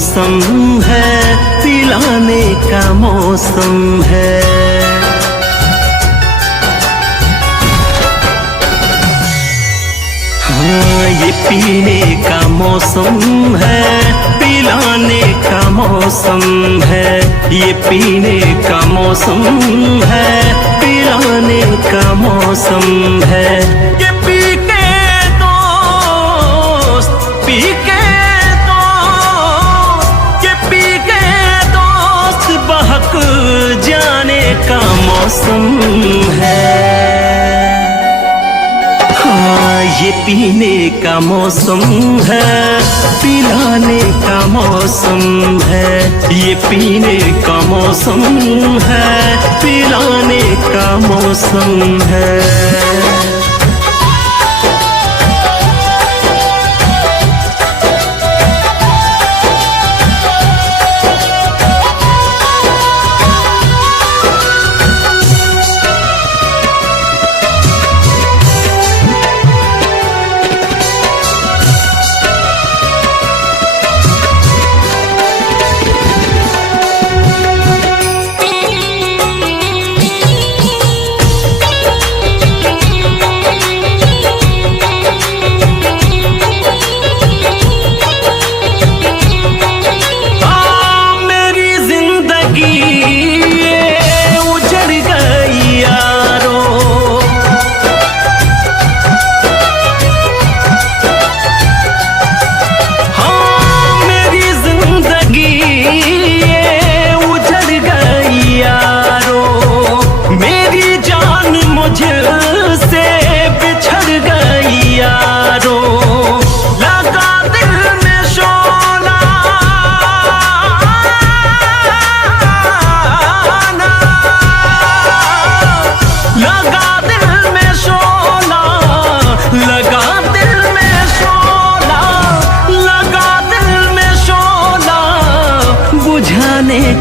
मौसम है, पिलाने का मौसम है। हाँ, ये पीने का मौसम है, पिलाने का मौसम है। ये पीने का मौसम है, पिलाने का मौसम है। ये पी के दोस्त, पी के दोस्त, ये पी के दोस्त बहक जाने का मौसम है। हाँ, ये पीने का मौसम है, पिलाने का मौसम है। ये पीने का मौसम है, पिलाने का मौसम है।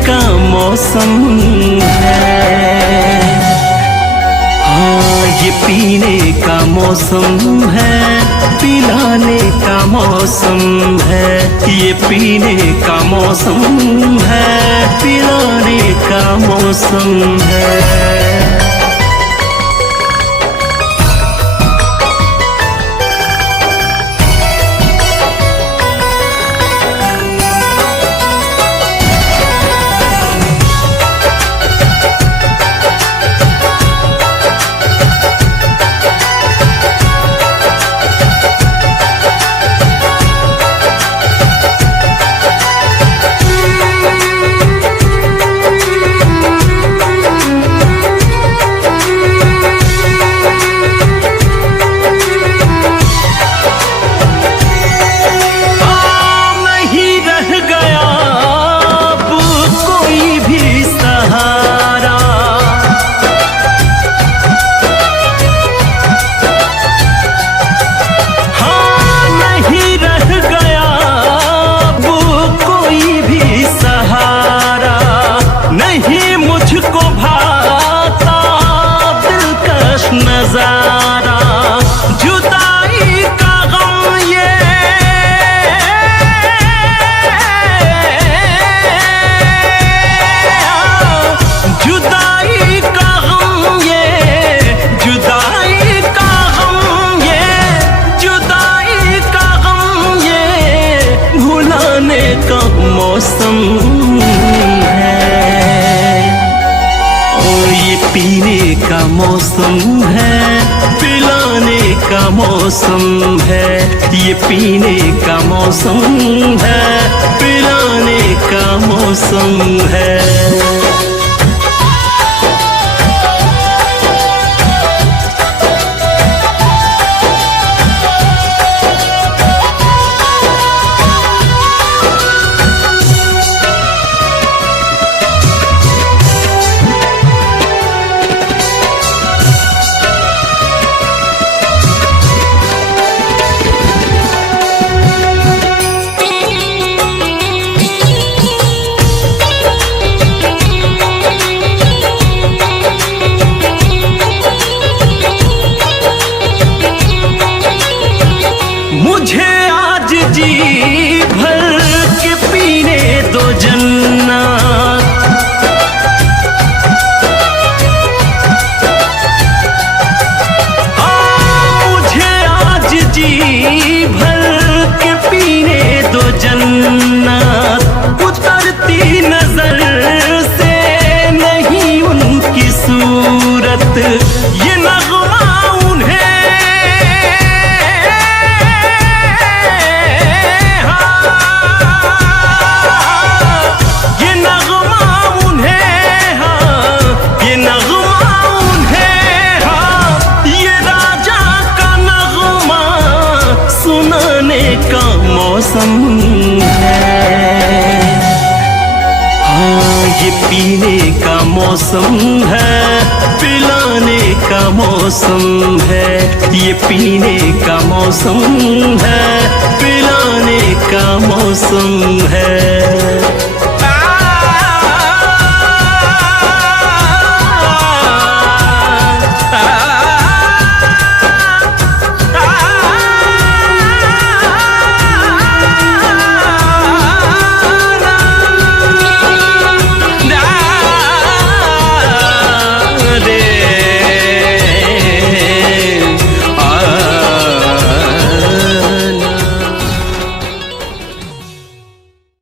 का मौसम है। हाँ, ये पीने का मौसम है, पिलाने का मौसम है। ये पीने का मौसम है, पिलाने का मौसम है। मौसम है। और ये पीने का मौसम है, पिलाने का मौसम है। ये पीने का मौसम है, पिलाने का मौसम है। मौसम है। हाँ, ये पीने का मौसम है, पिलाने का मौसम है। ये पीने का मौसम है, पिलाने का मौसम है।